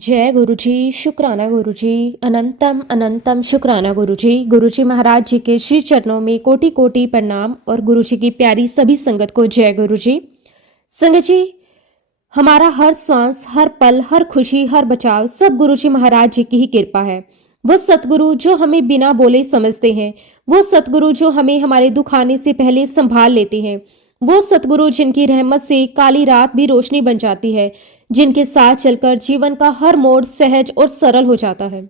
जय गुरुजी, शुक्राना गुरुजी, अनंतम अनंतम शुक्राना गुरुजी। गुरुजी महाराज जी के श्री चरणों में कोटि कोटि प्रणाम और गुरुजी की प्यारी सभी संगत को जय गुरुजी। संगत जी, हमारा हर श्वास, हर पल, हर खुशी, हर बचाव सब गुरुजी महाराज जी की ही कृपा है। वो सतगुरु जो हमें बिना बोले समझते हैं, वो सतगुरु जो हमें हमारे दुख आने से पहले संभाल लेते हैं, वो सतगुरु जिनकी रहमत से काली रात भी रोशनी बन जाती है, जिनके साथ चलकर जीवन का हर मोड़ सहज और सरल हो जाता है।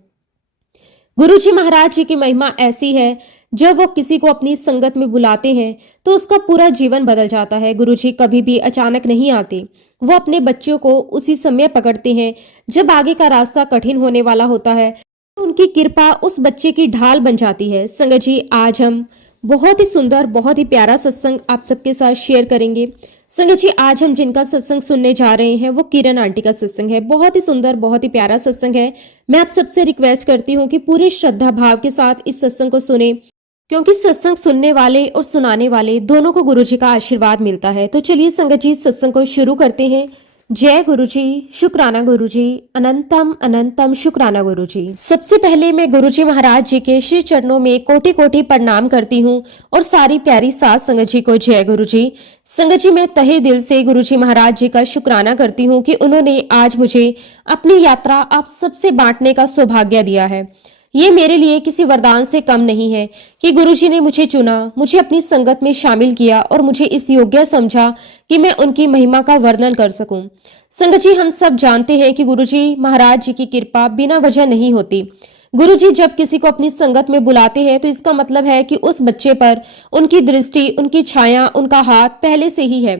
गुरुजी महाराज जी की महिमा ऐसी है, जब वो किसी को अपनी संगत में बुलाते हैं तो उसका पूरा जीवन बदल जाता है। गुरुजी कभी भी अचानक नहीं आते, वो अपने बच्चों को उसी समय पकड़ते हैं जब आगे का रास्ता कठिन होने वाला होता है। उनकी कृपा उस बच्चे की ढाल बन जाती है। संगत जी, आज हम बहुत ही सुंदर, बहुत ही प्यारा सत्संग आप सबके साथ शेयर करेंगे। संगत जी, आज हम जिनका सत्संग सुनने जा रहे हैं वो किरण आंटी का सत्संग है। बहुत ही सुंदर, बहुत ही प्यारा सत्संग है। मैं आप सबसे रिक्वेस्ट करती हूँ कि पूरी श्रद्धा भाव के साथ इस सत्संग को सुने, क्योंकि सत्संग सुनने वाले और सुनाने वाले दोनों को गुरुजी का आशीर्वाद मिलता है। तो चलिए संगत जी, सत्संग को शुरू करते हैं। जय गुरुजी, शुक्राना गुरुजी, अनंतम अनंतम शुक्राना गुरुजी। सबसे पहले मैं गुरुजी महाराज जी के श्री चरणों में कोटि कोटि प्रणाम करती हूँ और सारी प्यारी साथ संगत जी को जय गुरुजी। संगत जी, मैं तहे दिल से गुरुजी महाराज जी का शुक्राना करती हूँ कि उन्होंने आज मुझे अपनी यात्रा आप सबसे बांटने का सौभाग्य दिया है। ये मेरे लिए किसी वरदान से कम नहीं है कि गुरुजी ने मुझे चुना, मुझे अपनी संगत में शामिल किया और मुझे इस योग्य समझा कि मैं उनकी महिमा का वर्णन कर सकूं। संगत जी, हम सब जानते हैं कि गुरुजी महाराज जी की कृपा बिना वजह नहीं होती। गुरुजी जब किसी को अपनी संगत में बुलाते हैं तो इसका मतलब है कि उस बच्चे पर उनकी दृष्टि, उनकी छाया, उनका हाथ पहले से ही है।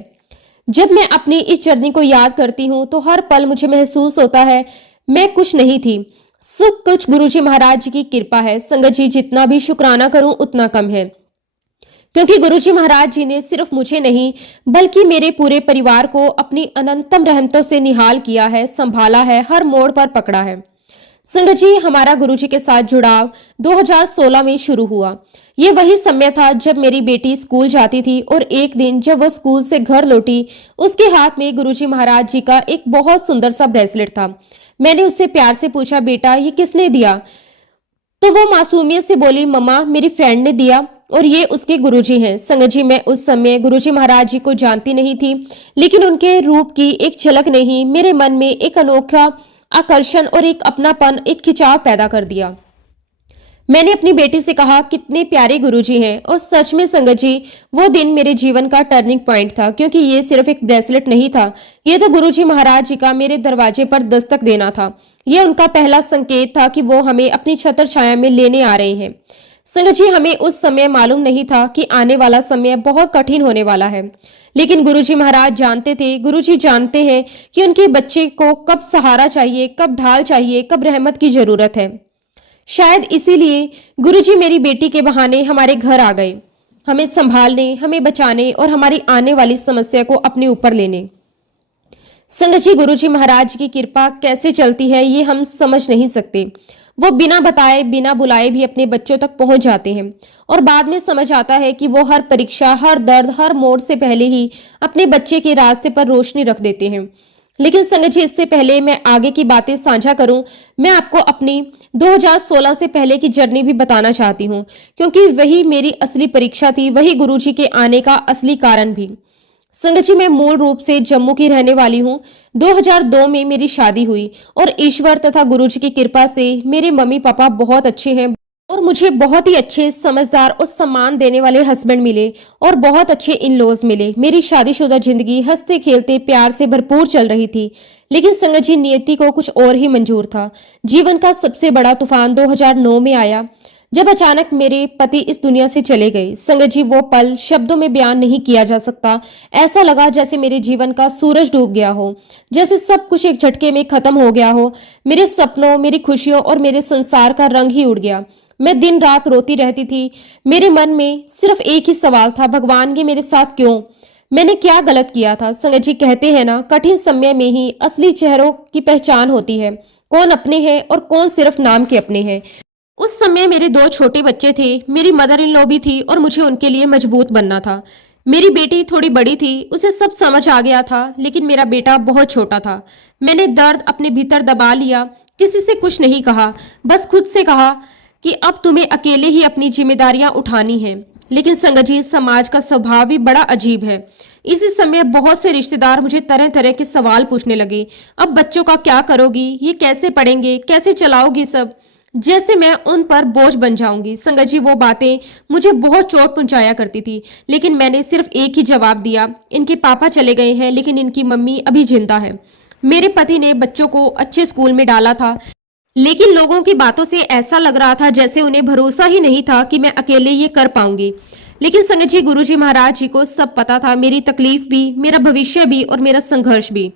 जब मैं अपनी इस जर्नी को याद करती हूँ तो हर पल मुझे महसूस होता है मैं कुछ नहीं थी, सब कुछ गुरुजी महाराज जी की कृपा है। संगत जी, जितना भी शुक्राना करूं उतना कम है, क्योंकि गुरुजी महाराज जी ने सिर्फ मुझे नहीं बल्कि मेरे पूरे परिवार को अपनी अनंतम रहमतों से निहाल किया है, संभाला है, हर मोड़ पर पकड़ा है। संगत जी, हमारा गुरुजी के साथ जुड़ाव 2016 में शुरू हुआ। ये वही समय था जब मेरी बेटी स्कूल जाती थी और एक दिन जब वह स्कूल से घर लौटी, उसके हाथ में गुरुजी महाराज जी का एक बहुत सुंदर सा ब्रेसलेट था। मैंने उससे प्यार से पूछा, बेटा ये किसने दिया? तो वो मासूमियत से बोली, मम्मा मेरी फ्रेंड ने दिया और ये उसके गुरुजी हैं। संगत जी, मैं उस समय गुरुजी महाराज जी को जानती नहीं थी, लेकिन उनके रूप की एक झलक ने ही मेरे मन में एक अनोखा आकर्षण और एक अपनापन, एक खिंचाव पैदा कर दिया। मैंने अपनी बेटी से कहा, कितने प्यारे गुरुजी हैं। और सच में संगत जी, वो दिन मेरे जीवन का टर्निंग पॉइंट था, क्योंकि ये सिर्फ एक ब्रेसलेट नहीं था, ये तो गुरुजी महाराज जी का मेरे दरवाजे पर दस्तक देना था। ये उनका पहला संकेत था कि वो हमें अपनी छत्र छाया में लेने आ रहे हैं। संगत जी, हमें उस समय मालूम नहीं था कि आने वाला समय बहुत कठिन होने वाला है, लेकिन गुरुजी महाराज जानते थे, गुरुजी जानते हैं कि उनके बच्चे को कब सहारा चाहिए, कब ढाल चाहिए, कब रहमत की जरूरत है। शायद इसीलिए गुरुजी मेरी बेटी के बहाने हमारे घर आ गए, हमें संभालने, हमें बचाने और हमारी आने वाली समस्या को अपने ऊपर लेने। संगत जी, गुरुजी महाराज की कृपा कैसे चलती है ये हम समझ नहीं सकते। वो बिना बताए, बिना बुलाए भी अपने बच्चों तक पहुंच जाते हैं और बाद में समझ आता है कि वो हर परीक्षा, हर दर्द, हर मोड़ से पहले ही अपने बच्चे के रास्ते पर रोशनी रख देते हैं। लेकिन संगत जी, इससे पहले मैं आगे की बातें साझा करूं, मैं आपको अपनी 2016 से पहले की जर्नी भी बताना चाहती हूं, क्योंकि वही मेरी असली परीक्षा थी, वही गुरुजी के आने का असली कारण भी। संगत जी, मैं मूल रूप से जम्मू की रहने वाली हूं। 2002 में मेरी शादी हुई और ईश्वर तथा गुरुजी की कृपा से मेरे मम्मी पापा बहुत अच्छे हैं और मुझे बहुत ही अच्छे, समझदार और सम्मान देने वाले हस्बैंड मिले और बहुत अच्छे इन लॉज मिले। मेरी शादीशुदा जिंदगी हंसते खेलते प्यार से भरपूर चल रही थी। लेकिन संगत जी, नियति को कुछ और ही मंजूर था। जीवन का सबसे बड़ा तूफान 2009 में आया, जब अचानक मेरे पति इस दुनिया से चले गए। संगत जी, वो पल शब्दों में बयान नहीं किया जा सकता। ऐसा लगा जैसे मेरे जीवन का सूरज डूब गया हो, जैसे सब कुछ एक झटके में खत्म हो गया हो। मेरे सपनों, मेरी खुशियों और मेरे संसार का रंग ही उड़ गया। मैं दिन रात रोती रहती थी। मेरे मन में सिर्फ एक ही सवाल था, भगवान ये मेरे साथ क्यों? मैंने क्या गलत किया था? संगत जी, कहते हैं ना, कठिन समय में ही असली चेहरों की पहचान होती है, कौन अपने हैं और कौन सिर्फ नाम के अपने हैं। उस समय मेरे 2 छोटे बच्चे थे, मेरी मदर इन लॉ भी थी और मुझे उनके लिए मजबूत बनना था। मेरी बेटी थोड़ी बड़ी थी, उसे सब समझ आ गया था, लेकिन मेरा बेटा बहुत छोटा था। मैंने दर्द अपने भीतर दबा लिया, किसी से कुछ नहीं कहा, बस खुद से कहा कि अब तुम्हें अकेले ही अपनी जिम्मेदारियां उठानी हैं। लेकिन संगत जी, समाज का स्वभाव भी बड़ा अजीब है। इसी समय बहुत से रिश्तेदार मुझे तरह तरह के सवाल पूछने लगे। अब बच्चों का क्या करोगी, ये कैसे पढ़ेंगे, कैसे चलाओगी सब, जैसे मैं उन पर बोझ बन जाऊंगी। संगत जी, वो बातें मुझे बहुत चोट पहुंचाया करती थी, लेकिन मैंने सिर्फ एक ही जवाब दिया, इनके पापा चले गए हैं, लेकिन इनकी मम्मी अभी जिंदा है। मेरे पति ने बच्चों को अच्छे स्कूल में डाला था, लेकिन लोगों की बातों से ऐसा लग रहा था जैसे उन्हें भरोसा ही नहीं था कि मैं अकेले ये कर पाऊंगी। लेकिन संगत जी, गुरुजी महाराज जी को सब पता था, मेरी तकलीफ भी, मेरा भविष्य भी और मेरा संघर्ष भी।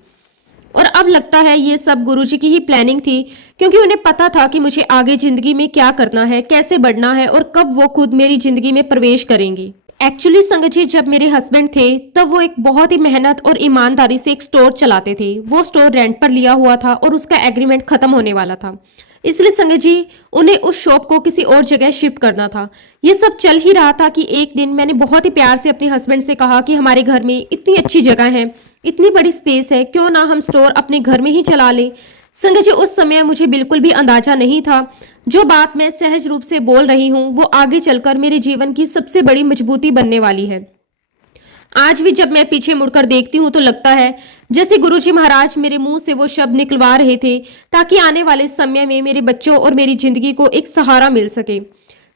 और अब लगता है ये सब गुरुजी की ही प्लानिंग थी, क्योंकि उन्हें पता था कि मुझे आगे जिंदगी में क्या करना है, कैसे बढ़ना है और कब वो खुद मेरी जिंदगी में प्रवेश करेंगे। एक्चुअली संगत जी, जब मेरे हस्बैंड थे तब वो एक बहुत ही मेहनत और ईमानदारी से एक स्टोर चलाते थे। वो स्टोर रेंट पर लिया हुआ था और उसका एग्रीमेंट खत्म होने वाला था, इसलिए संगत जी उन्हें उस शॉप को किसी और जगह शिफ्ट करना था। ये सब चल ही रहा था कि एक दिन मैंने बहुत ही प्यार से अपने हस्बैंड से कहा कि हमारे घर में इतनी अच्छी जगह है, इतनी बड़ी स्पेस है, क्यों ना हम स्टोर अपने घर में ही चला लें। संगत जी, उस समय मुझे बिल्कुल भी अंदाजा नहीं था जो बात मैं सहज रूप से बोल रही हूँ वो आगे चलकर मेरे जीवन की सबसे बड़ी मजबूती बनने वाली है। आज भी जब मैं पीछे मुड़कर देखती हूँ तो लगता है जैसे गुरुजी महाराज मेरे मुंह से वो शब्द निकलवा रहे थे, ताकि आने वाले समय में मेरे बच्चों और मेरी जिंदगी को एक सहारा मिल सके।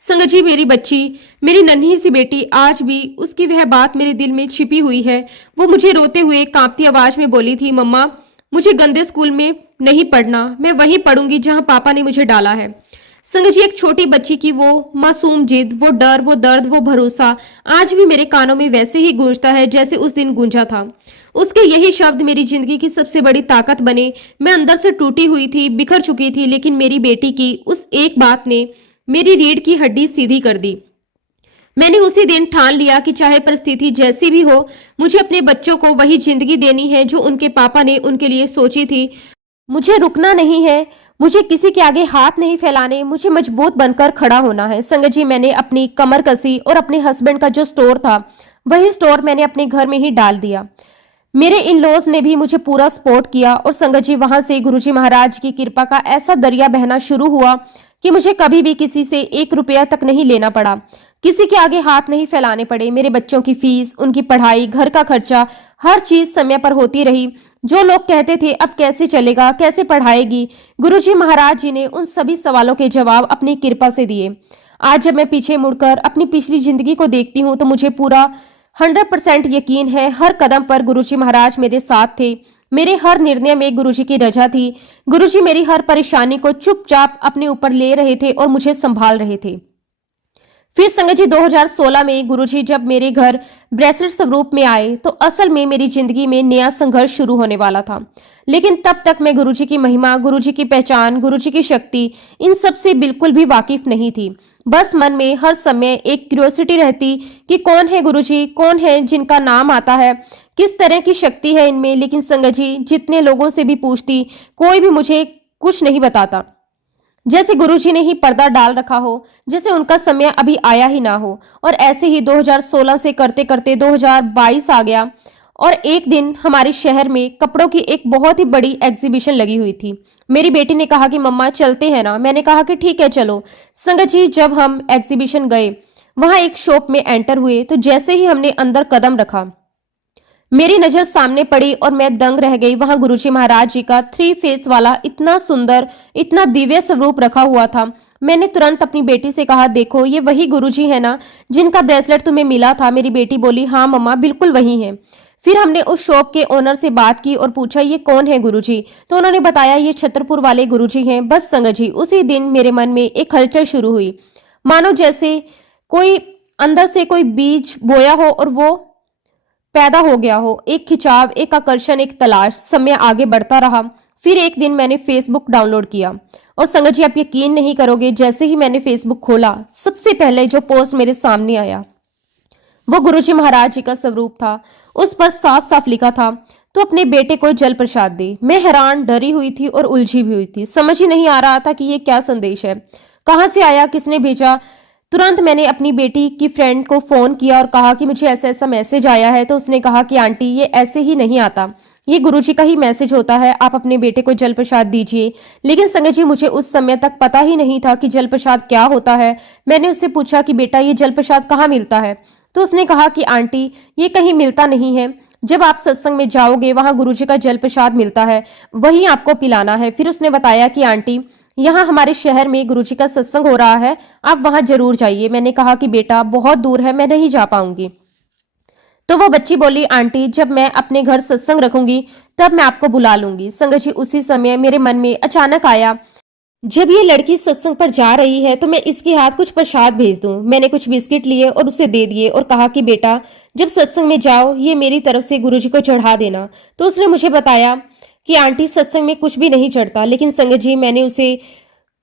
संगत जी, मेरी बच्ची, मेरी नन्ही सी बेटी, आज भी उसकी वह बात मेरे दिल में छिपी हुई है। वो मुझे रोते हुए कांपती आवाज में बोली थी, मम्मा मुझे गंदे स्कूल में नहीं पढ़ना, मैं वहीं पढ़ूंगी जहां पापा ने मुझे डाला है। संगत जी, एक छोटी बच्ची की वो मासूम जिद, वो डर, वो दर्द, वो भरोसा आज भी मेरे कानों में वैसे ही गूंजता है जैसे उस दिन गूंजा था। उसके यही शब्द मेरी जिंदगी की सबसे बड़ी ताकत बने। मैं अंदर से टूटी हुई थी, बिखर चुकी थी, लेकिन मेरी बेटी की उस एक बात ने मेरी रीढ़ की हड्डी सीधी कर दी। मैंने उसी दिन ठान लिया कि चाहे परिस्थिति जैसी भी हो, मुझे अपने बच्चों को वही जिंदगी देनी है जो उनके पापा ने उनके लिए सोची थी। मुझे रुकना नहीं है, मुझे किसी के आगे हाथ नहीं फैलाने, मुझे मजबूत बनकर खड़ा होना है। संगत जी, मैंने अपनी कमर कसी और अपने हस्बैंड का जो स्टोर था वही स्टोर मैंने अपने घर में ही डाल दिया। मेरे इन लॉज ने भी मुझे पूरा सपोर्ट किया और संगत जी, वहां से गुरुजी महाराज की कृपा का ऐसा दरिया बहना शुरू हुआ कि मुझे कभी भी किसी से 1 रुपया तक नहीं लेना पड़ा, किसी के आगे हाथ नहीं फैलाने पड़े। मेरे बच्चों की फीस, उनकी पढ़ाई, घर का खर्चा, हर चीज समय पर होती रही। जो लोग कहते थे अब कैसे चलेगा, कैसे पढ़ाएगी, गुरुजी महाराज जी ने उन सभी सवालों के जवाब अपनी कृपा से दिए। आज जब मैं पीछे मुड़कर अपनी पिछली जिंदगी को देखती हूँ तो मुझे पूरा 100% यकीन है, हर कदम पर गुरुजी महाराज मेरे साथ थे। मेरे हर निर्णय में गुरुजी की रजा थी। गुरुजी मेरी हर परेशानी को चुपचाप अपने ऊपर ले रहे थे और मुझे संभाल रहे थे। फिर संगत जी, 2016 में गुरुजी जब मेरे घर ब्रेसलेट स्वरूप में आए तो असल में मेरी जिंदगी में नया संघर्ष शुरू होने वाला था। लेकिन तब तक मैं गुरुजी की महिमा, गुरुजी की पहचान, गुरुजी की शक्ति, इन सब से बिल्कुल भी वाकिफ नहीं थी। बस मन में हर समय एक क्यूरियोसिटी रहती कि कौन है गुरुजी, कौन है जिनका नाम आता है, किस तरह की शक्ति है इनमें। लेकिन संगत जी, जितने लोगों से भी पूछती, कोई भी मुझे कुछ नहीं बताता, जैसे गुरुजी ने ही पर्दा डाल रखा हो, जैसे उनका समय अभी आया ही ना हो। और ऐसे ही 2016 से करते करते 2022 आ गया और एक दिन हमारे शहर में कपड़ों की एक बहुत ही बड़ी एग्जीबिशन लगी हुई थी। मेरी बेटी ने कहा कि मम्मा चलते हैं ना। मैंने कहा कि ठीक है चलो। संगत जी, जब हम एग्जीबिशन गए, वहां एक शॉप में एंटर हुए तो जैसे ही हमने अंदर कदम रखा, मेरी नजर सामने पड़ी और मैं दंग रह गई। वहां गुरुजी महाराज जी का 3 फेस वाला इतना सुंदर, इतना दिव्य स्वरूप रखा हुआ था। मैंने तुरंत अपनी बेटी से कहा, देखो ये वही गुरुजी है ना जिनका ब्रेसलेट तुम्हें मिला था। मेरी बेटी बोली, हाँ मम्मा बिल्कुल वही है। फिर हमने उस शॉप के ओनर से बात की और पूछा ये कौन है गुरुजी, तो उन्होंने बताया ये छतरपुर वाले गुरुजी हैं। बस संगत जी, उसी दिन मेरे मन में एक हलचल शुरू हुई, मानो जैसे कोई अंदर से कोई बीज बोया हो और वो पैदा हो गया हो। एक खिंचाव, एक आकर्षण, एक तलाश। समय आगे बढ़ता रहा। फिर एक दिन मैंने फेसबुक डाउनलोड किया और संगत जी, आप यकीन नहीं करोगे, जैसे ही मैंने फेसबुक खोला सबसे पहले जो पोस्ट मेरे सामने आया वो गुरुजी महाराज जी का स्वरूप था। उस पर साफ साफ लिखा था, तो अपने बेटे को जल प्रसाद दे। मैं हैरान, डरी हुई थी और उलझी भी हुई थी। समझ ही नहीं आ रहा था कि ये क्या संदेश है, कहां से आया, किसने भेजा। तुरंत मैंने अपनी बेटी की फ्रेंड को फ़ोन किया और कहा कि मुझे ऐसा ऐसा मैसेज आया है। तो उसने कहा कि आंटी ये ऐसे ही नहीं आता, ये गुरुजी का ही मैसेज होता है, आप अपने बेटे को जल प्रसाद दीजिए। लेकिन संगत जी मुझे उस समय तक पता ही नहीं था कि जल प्रसाद क्या होता है। मैंने उससे पूछा कि बेटा ये जल प्रसाद कहाँ मिलता है? तो उसने कहा कि आंटी ये कहीं मिलता नहीं है, जब आप सत्संग में जाओगे वहां गुरुजी का जल प्रसाद मिलता है, वही आपको पिलाना है। फिर उसने बताया कि आंटी यहाँ हमारे शहर में गुरुजी का सत्संग हो रहा है, आप वहां जरूर जाइए। मैंने कहा कि बेटा बहुत दूर है, मैं नहीं जा पाऊंगी। तो वो बच्ची बोली आंटी जब मैं अपने घर सत्संग रखूंगी तब मैं आपको बुला लूंगी। संगत जी उसी समय मेरे मन में अचानक आया, जब ये लड़की सत्संग पर जा रही है तो मैं इसके हाथ कुछ प्रसाद भेज दूं। मैंने कुछ बिस्किट लिए और उसे दे दिए और कहा कि बेटा जब सत्संग में जाओ ये मेरी तरफ से गुरुजी को चढ़ा देना। तो उसने मुझे बताया कि आंटी सत्संग में कुछ भी नहीं चढ़ता। लेकिन संगत जी मैंने उसे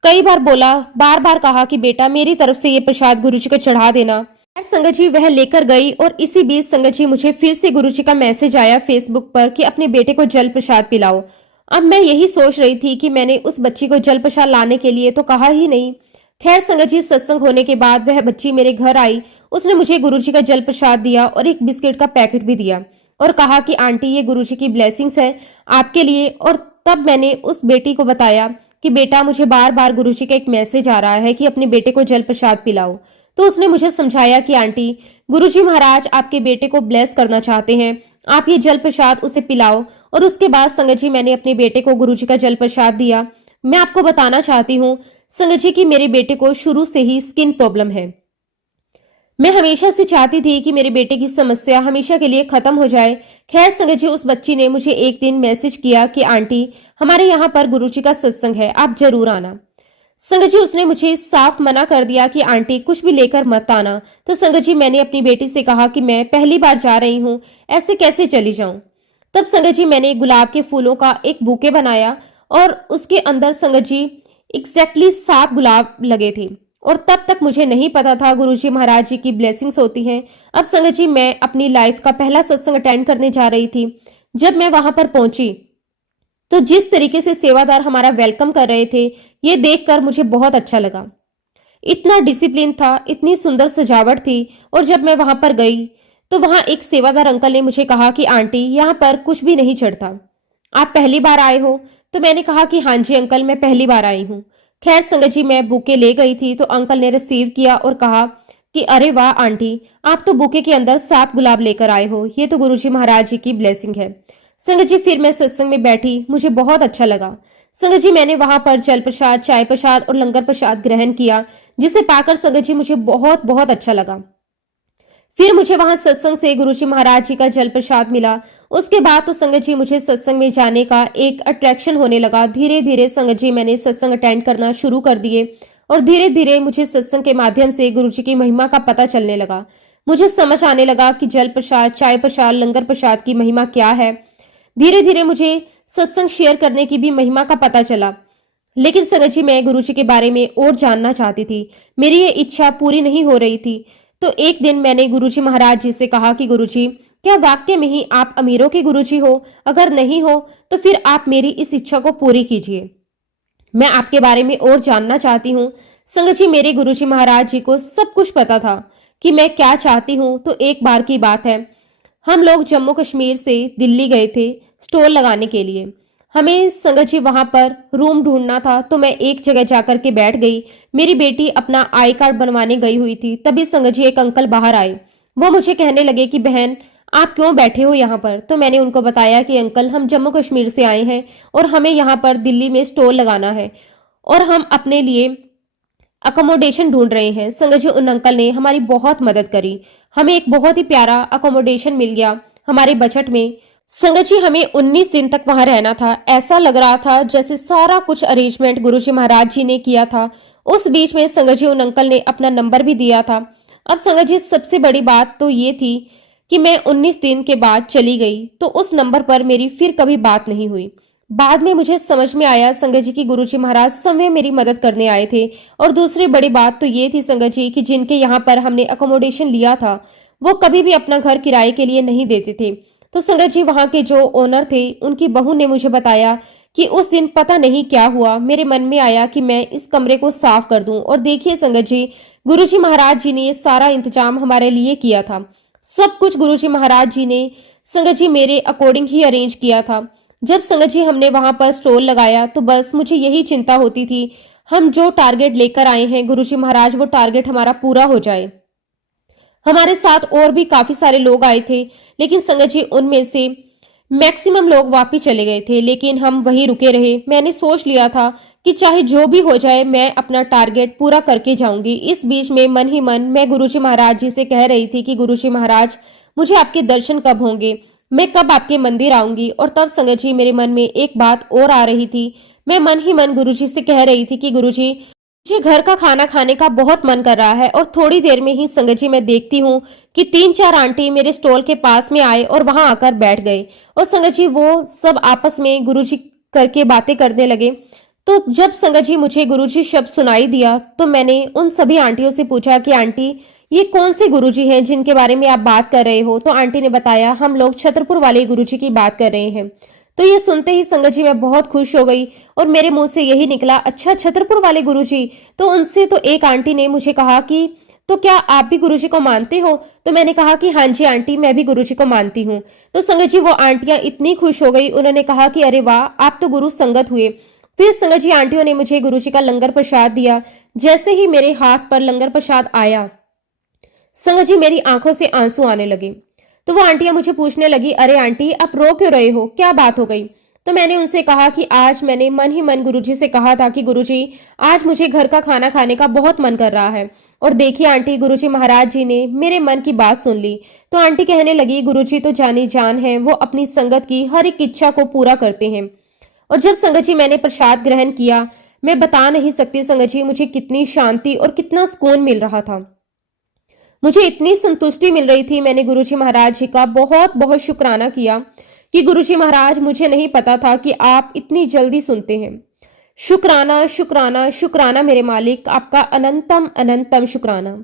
कई बार बोला, बार बार कहा कि बेटा मेरी तरफ से ये प्रसाद गुरुजी को चढ़ा देना। संगत जी वह लेकर गई और इसी बीच संगत जी मुझे फिर से गुरुजी का मैसेज आया फेसबुक पर कि अपने बेटे को जल प्रसाद पिलाओ। अब मैं यही सोच रही थी कि मैंने उस बच्ची को जल प्रसाद लाने के लिए तो कहा ही नहीं। खैर संगत जी सत्संग होने के बाद वह बच्ची मेरे घर आई, उसने मुझे गुरुजी का जल प्रसाद दिया और एक बिस्किट का पैकेट भी दिया और कहा कि आंटी ये गुरुजी की ब्लेसिंग्स है आपके लिए। और तब मैंने उस बेटी को बताया कि बेटा मुझे बार बार गुरुजी का एक मैसेज आ रहा है कि अपने बेटे को जल प्रसाद पिलाओ। तो उसने मुझे समझाया कि आंटी गुरुजी महाराज आपके बेटे को ब्लेस करना चाहते हैं, आप ये जल प्रसाद उसे पिलाओ। और उसके बाद संगत जी मैंने अपने बेटे को गुरुजी का जल प्रसाद दिया। मैं आपको बताना चाहती हूँ संगत जी कि मेरे बेटे को शुरू से ही स्किन प्रॉब्लम है। मैं हमेशा से चाहती थी कि मेरे बेटे की समस्या हमेशा के लिए खत्म हो जाए। खैर संगत जी उस बच्ची ने मुझे एक दिन मैसेज किया कि आंटी हमारे यहाँ पर गुरुजी का सत्संग है, आप जरूर आना। संगत जी उसने मुझे साफ मना कर दिया कि आंटी कुछ भी लेकर मत आना। तो संगत जी मैंने अपनी बेटी से कहा कि मैं पहली बार जा रही हूँ, ऐसे कैसे चली जाऊं। तब संगत जी मैंने गुलाब के फूलों का एक बुके बनाया और उसके अंदर संगत जी एग्जैक्टली 7 गुलाब लगे थे। और तब तक मुझे नहीं पता था गुरुजी महाराज जी की ब्लेसिंग्स होती हैं। अब संगत जी मैं अपनी लाइफ का पहला सत्संग अटेंड करने जा रही थी। जब मैं वहां पर पहुंची तो जिस तरीके से सेवादार हमारा वेलकम कर रहे थे ये देखकर मुझे बहुत अच्छा लगा। इतना डिसिप्लिन था, इतनी सुंदर सजावट थी। और जब मैं वहां पर गई तो वहां एक सेवादार अंकल ने मुझे कहा कि आंटी यहाँ पर कुछ भी नहीं चढ़ता, आप पहली बार आए हो? तो मैंने कहा कि हाँ जी अंकल मैं पहली बार आई हूँ। खैर संगत जी मैं बुके ले गई थी तो अंकल ने रिसीव किया और कहा कि अरे वाह आंटी आप तो बुके के अंदर 7 गुलाब लेकर आए हो, ये तो गुरुजी महाराज जी की ब्लेसिंग है। संगत जी फिर मैं सत्संग में बैठी, मुझे बहुत अच्छा लगा। संगत जी मैंने वहां पर जल प्रसाद, चाय प्रसाद और लंगर प्रसाद ग्रहण किया, जिसे पाकर संगत जी मुझे बहुत बहुत अच्छा लगा। फिर मुझे वहां सत्संग से गुरुजी महाराज जी का जल प्रसाद मिला। उसके बाद तो संगत जी मुझे सत्संग में जाने का एक अट्रैक्शन होने लगा। धीरे धीरे संगत जी मैंने सत्संग अटेंड करना शुरू कर दिए और धीरे धीरे मुझे सत्संग के माध्यम से गुरुजी की महिमा का पता चलने लगा। मुझे समझ आने लगा कि जल प्रसाद, चाय प्रसाद, लंगर प्रसाद की महिमा क्या है। धीरे धीरे मुझे सत्संग शेयर करने की भी महिमा का पता चला। लेकिन संगत जी मैं गुरुजी के बारे में और जानना चाहती थी, मेरी ये इच्छा पूरी नहीं हो रही थी। तो एक दिन मैंने गुरुजी महाराज जी से कहा कि गुरुजी क्या वाकई में ही आप अमीरों के गुरुजी हो? अगर नहीं हो तो फिर आप मेरी इस इच्छा को पूरी कीजिए, मैं आपके बारे में और जानना चाहती हूँ। संगत जी मेरे गुरुजी महाराज जी को सब कुछ पता था कि मैं क्या चाहती हूँ। तो एक बार की बात है, हम लोग जम्मू कश्मीर से दिल्ली गए थे स्टॉल लगाने के लिए। हमें संगत जी वहां पर रूम ढूंढना था तो मैं एक जगह जाकर के बैठ गई। मेरी बेटी अपना आई कार्ड बनवाने गई हुई थी। तभी संगत जी एक अंकल बाहर आए। वो मुझे कहने लगे कि बहन आप क्यों बैठे हो यहाँ पर? तो मैंने उनको बताया कि अंकल हम जम्मू कश्मीर से आए हैं और हमें यहाँ पर दिल्ली में स्टॉल लगाना है और हम अपने लिए अकोमोडेशन ढूंढ रहे हैं। संगत जी उन अंकल ने हमारी बहुत मदद करी, हमें एक बहुत ही प्यारा अकोमोडेशन मिल गया हमारे बजट में। संगत जी हमें 19 दिन तक वहां रहना था। ऐसा लग रहा था जैसे सारा कुछ अरेंजमेंट गुरुजी महाराज जी ने किया था। उस बीच में संगत जी उन अंकल ने अपना नंबर भी दिया था। अब संगत जी सबसे बड़ी बात तो ये थी कि मैं 19 दिन के बाद चली गई तो उस नंबर पर मेरी फिर कभी बात नहीं हुई। बाद में मुझे समझ में आया संगत जी की गुरुजी महाराज समय मेरी मदद करने आए थे। और दूसरी बड़ी बात तो ये थी संगत जी कि जिनके यहाँ पर हमने अकोमोडेशन लिया था वो कभी भी अपना घर किराए के लिए नहीं देते थे। तो संगत जी वहां के जो ओनर थे उनकी बहू ने मुझे बताया कि उस दिन पता नहीं क्या हुआ, मेरे मन में आया कि मैं इस कमरे को साफ कर दूं। और देखिए संगत जी, गुरुजी महाराज जी ने ये सारा इंतजाम हमारे लिए किया था। सब कुछ गुरुजी महाराज जी ने संगत जी मेरे अकॉर्डिंग ही अरेंज किया था। जब संगत जी हमने वहां पर स्टॉल लगाया तो बस मुझे यही चिंता होती थी, हम जो टारगेट लेकर आए हैं गुरुजी महाराज, वो टारगेट हमारा पूरा हो जाए। हमारे साथ और भी काफी सारे लोग आए थे, लेकिन संगत जी उनमें से मैक्सिमम लोग वापिस चले गए थे, लेकिन हम वहीं रुके रहे। मैंने सोच लिया था कि चाहे जो भी हो जाए मैं अपना टारगेट पूरा करके जाऊंगी। इस बीच में मन ही मन मैं गुरुजी महाराज जी से कह रही थी कि गुरुजी महाराज, मुझे आपके दर्शन कब होंगे, मैं कब आपके मंदिर आऊंगी। और तब संगत जी मेरे मन में एक बात और आ रही थी। मैं मन ही मन गुरुजी से कह रही थी कि गुरुजी, मुझे घर का खाना खाने का बहुत मन कर रहा है। और थोड़ी देर में ही संगत जी मैं देखती हूँ कि 3-4 आंटी मेरे स्टॉल के पास में आए और वहां आकर बैठ गए। और संगत जी वो सब आपस में गुरुजी करके बातें करने लगे। तो जब संगत जी मुझे गुरुजी शब्द सुनाई दिया तो मैंने उन सभी आंटियों से पूछा कि आंटी, ये कौन से गुरुजी हैं जिनके बारे में आप बात कर रहे हो। तो आंटी ने बताया, हम लोग छतरपुर वाले गुरुजी की बात कर रहे हैं। तो ये सुनते ही संगत जी मैं बहुत खुश हो गई और मेरे मुंह से यही निकला, अच्छा छतरपुर वाले गुरुजी। तो उनसे तो एक आंटी ने मुझे कहा कि तो क्या आप भी गुरुजी को मानते हो। तो मैंने कहा कि हाँ जी आंटी, मैं भी गुरुजी को मानती हूँ। तो संगत जी वो आंटियां इतनी खुश हो गई, उन्होंने कहा कि अरे वाह, आप तो गुरु संगत हुए। फिर संगत जी आंटियों ने मुझे गुरुजी का लंगर प्रसाद दिया। जैसे ही मेरे हाथ पर लंगर प्रसाद आया, संगत जी मेरी आंखों से आंसू आने लगे। तो वो आंटियां मुझे पूछने लगी, अरे आंटी आप रो क्यों रहे हो, क्या बात हो गई। तो मैंने उनसे कहा कि आज मैंने मन ही मन गुरुजी से कहा था कि गुरुजी, आज मुझे घर का खाना खाने का बहुत मन कर रहा है। और देखिए आंटी, गुरुजी महाराज जी ने मेरे मन की बात सुन ली। तो आंटी कहने लगी, गुरुजी तो जानी जान है, वो अपनी संगत की हर एक इच्छा को पूरा करते हैं। और जब संगत जी मैंने प्रसाद ग्रहण किया, मैं बता नहीं सकती संगत जी मुझे कितनी शांति और कितना सुकून मिल रहा था। मुझे इतनी संतुष्टि मिल रही थी। मैंने गुरुजी महाराज जी का बहुत बहुत शुक्राना किया कि गुरुजी महाराज, मुझे नहीं पता था कि आप इतनी जल्दी सुनते हैं। शुक्राना शुक्राना शुक्राना मेरे मालिक, आपका अनंतम अनंतम शुक्राना।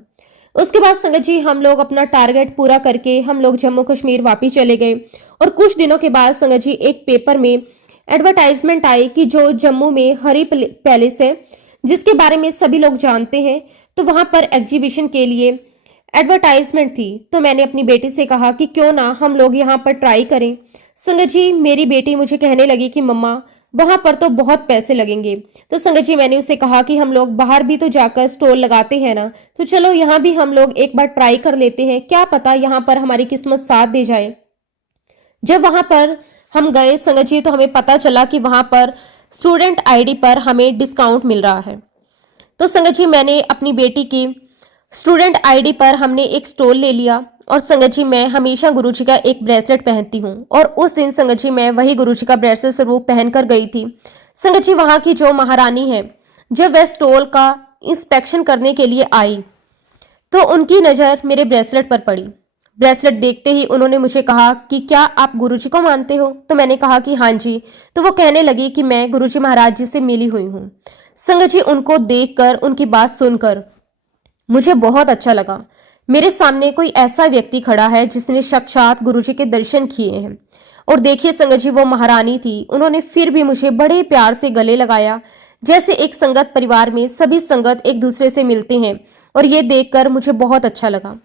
उसके बाद संगत जी हम लोग अपना टारगेट पूरा करके हम लोग जम्मू कश्मीर वापिस चले गए। और कुछ दिनों के बाद संगत जी एक पेपर में एडवर्टाइजमेंट आई कि जो जम्मू में हरी पैलेस है, जिसके बारे में सभी लोग जानते हैं, तो वहां पर एग्जीबिशन के लिए एडवर्टाइजमेंट थी। तो मैंने अपनी बेटी से कहा कि क्यों ना हम लोग यहाँ पर ट्राई करें। संगत जी मेरी बेटी मुझे कहने लगी कि मम्मा, वहां पर तो बहुत पैसे लगेंगे। तो संगत जी मैंने उसे कहा कि हम लोग बाहर भी तो जाकर स्टॉल लगाते हैं ना, तो चलो यहाँ भी हम लोग एक बार ट्राई कर लेते हैं, क्या पता यहाँ पर हमारी किस्मत साथ दे जाए। जब वहां पर हम गए संगत जी, तो हमें पता चला कि वहां पर स्टूडेंट आईडी पर हमें डिस्काउंट मिल रहा है। तो संगत जी मैंने अपनी बेटी की स्टूडेंट आईडी पर हमने एक स्टॉल ले लिया। और संगत जी मैं हमेशा गुरुजी का एक ब्रेसलेट पहनती हूँ, और उस दिन संगत जी मैं वही गुरुजी का ब्रेसलेट स्वरूप पहनकर गई थी। संगत जी वहां की जो महारानी है, जब वह स्टॉल का इंस्पेक्शन करने के लिए आई तो उनकी नजर मेरे ब्रेसलेट पर पड़ी। ब्रेसलेट देखते ही उन्होंने मुझे कहा कि क्या आप गुरुजी को मानते हो। तो मैंने कहा कि हाँ जी। तो वो कहने लगी कि मैं गुरुजी महाराज जी से मिली हुई हूँ। संगत जी उनको देखकर, उनकी बात सुनकर मुझे बहुत अच्छा लगा। मेरे सामने कोई ऐसा व्यक्ति खड़ा है जिसने साक्षात गुरुजी के दर्शन किए हैं। और देखिए संगत जी वो महारानी थी, उन्होंने फिर भी मुझे बड़े प्यार से गले लगाया। जैसे एक संगत परिवार में सभी संगत एक दूसरे से मिलते हैं, और ये देखकर मुझे बहुत अच्छा लगा।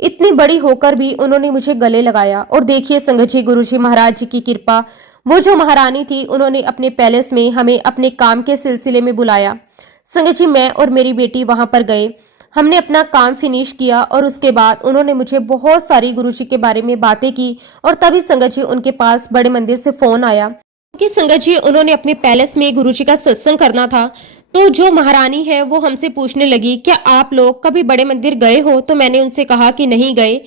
इतनी बड़ी होकर भी उन्होंने मुझे गले लगाया। और देखिए संगत जी गुरुजी महाराज जी की कृपा, वो जो महारानी थी उन्होंने अपने पैलेस में हमें अपने काम के सिलसिले में बुलाया। संगत जी मैं और मेरी बेटी वहां पर गए, हमने अपना काम फिनिश किया और उसके बाद उन्होंने मुझे बहुत सारी गुरुजी के बारे में बातें की। और तभी संगत जी उनके पास बड़े मंदिर से फोन आया कि संगत जी उन्होंने अपने पैलेस में गुरुजी का सत्संग करना था। तो जो महारानी है वो हमसे पूछने लगी, क्या आप लोग कभी बड़े मंदिर गए हो। तो मैंने उनसे कहा कि नहीं गए,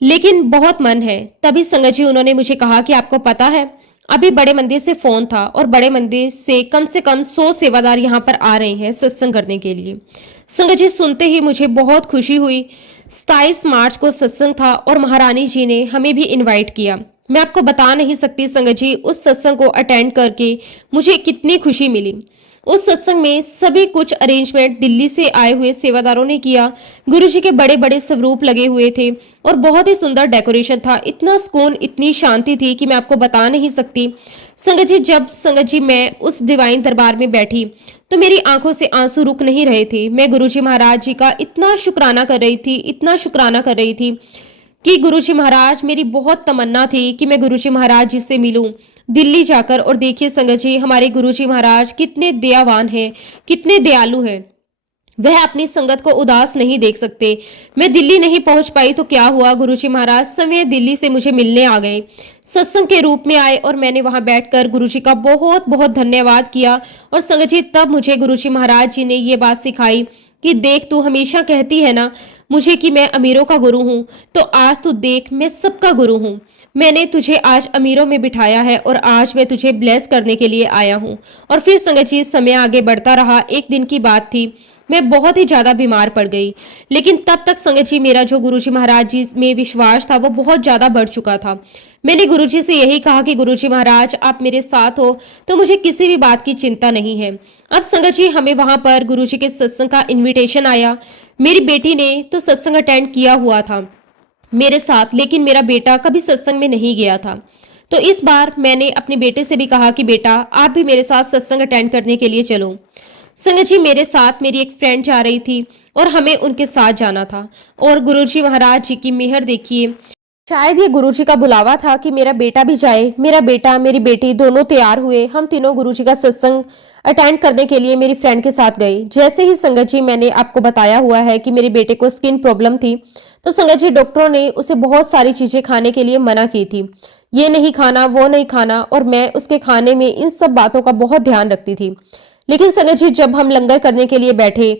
लेकिन बहुत मन है। तभी संगत जी उन्होंने मुझे कहा कि आपको पता है, अभी बड़े मंदिर से फोन था और बड़े मंदिर से कम 100 सेवादार यहाँ पर आ रहे हैं सत्संग करने के लिए। संगत जी सुनते ही मुझे बहुत खुशी हुई। 27 मार्च को सत्संग था और महारानी जी ने हमें भी इनवाइट किया। मैं आपको बता नहीं सकती संगत जी उस सत्संग को अटेंड करके मुझे कितनी खुशी मिली। उस सत्संग में सभी कुछ अरेंजमेंट दिल्ली से आए हुए सेवादारों ने किया। गुरुजी के बड़े बड़े स्वरूप लगे हुए थे और बहुत ही सुंदर डेकोरेशन था। इतना सुकून, इतनी शांति थी कि मैं आपको बता नहीं सकती। संगत जी, जब संगत जी मैं उस डिवाइन दरबार में बैठी तो मेरी आंखों से आंसू रुक नहीं रहे थे। मैं गुरुजी महाराज जी का इतना शुक्राना कर रही थी, इतना शुक्राना कर रही थी कि गुरुजी महाराज, मेरी बहुत तमन्ना थी कि मैं गुरुजी महाराज जी से मिलूं दिल्ली जाकर। और देखिए संगत जी, हमारे गुरुजी महाराज कितने दयावान हैं, कितने दयालु हैं। वह अपनी संगत को उदास नहीं देख सकते। मैं दिल्ली नहीं पहुंच पाई तो क्या हुआ, गुरुजी महाराज स्वयं दिल्ली से मुझे मिलने आ गए, सत्संग के रूप में आए और मैंने वहां बैठकर गुरुजी का बहुत बहुत धन्यवाद किया। और संगत जी, तब मुझे गुरुजी महाराज जी ने ये बात सिखाई कि देख, तू हमेशा कहती है ना मुझे कि मैं अमीरों का गुरु हूं, तो आज तू देख, मैं सबका गुरु हूं। मैंने तुझे आज अमीरों में बिठाया है और आज मैं तुझे ब्लेस करने के लिए आया हूं। और फिर संगत जी, समय आगे बढ़ता रहा। एक दिन की बात थी, मैं बहुत ही ज्यादा बीमार पड़ गई। लेकिन तब तक संगत जी, मेरा जो गुरुजी महाराज जी में विश्वास था वो बहुत ज्यादा बढ़ चुका था। मैंने गुरुजी से यही कहा कि गुरुजी महाराज, आप मेरे साथ हो तो मुझे किसी भी बात की चिंता नहीं है। अब संगत जी, हमें वहां पर गुरुजी के सत्संग का इन्विटेशन आया। मेरी बेटी ने तो सत्संग अटेंड किया हुआ था मेरे साथ, लेकिन मेरा बेटा कभी सत्संग में नहीं गया था। तो इस बार मैंने अपने बेटे से भी कहा कि बेटा, आप भी मेरे साथ सत्संग अटेंड करने के लिए चलो। संगत जी, मेरे साथ मेरी एक फ्रेंड जा रही थी और हमें उनके साथ जाना था। और गुरुजी महाराज जी की मेहर देखिए, शायद ये गुरुजी का बुलावा था कि मेरा बेटा भी जाए। मेरा बेटा, मेरी बेटी दोनों तैयार हुए। हम तीनों गुरुजी का सत्संग अटेंड करने के लिए मेरी फ्रेंड के साथ गए। जैसे ही संगत जी, मैंने आपको बताया हुआ है कि मेरे बेटे को स्किन प्रॉब्लम थी, तो संगत जी डॉक्टरों ने उसे बहुत सारी चीजें खाने के लिए मना की थी, ये नहीं खाना, वो नहीं खाना। और मैं उसके खाने में इन सब बातों का बहुत ध्यान रखती थी। लेकिन संगत जी, जब हम लंगर करने के लिए बैठे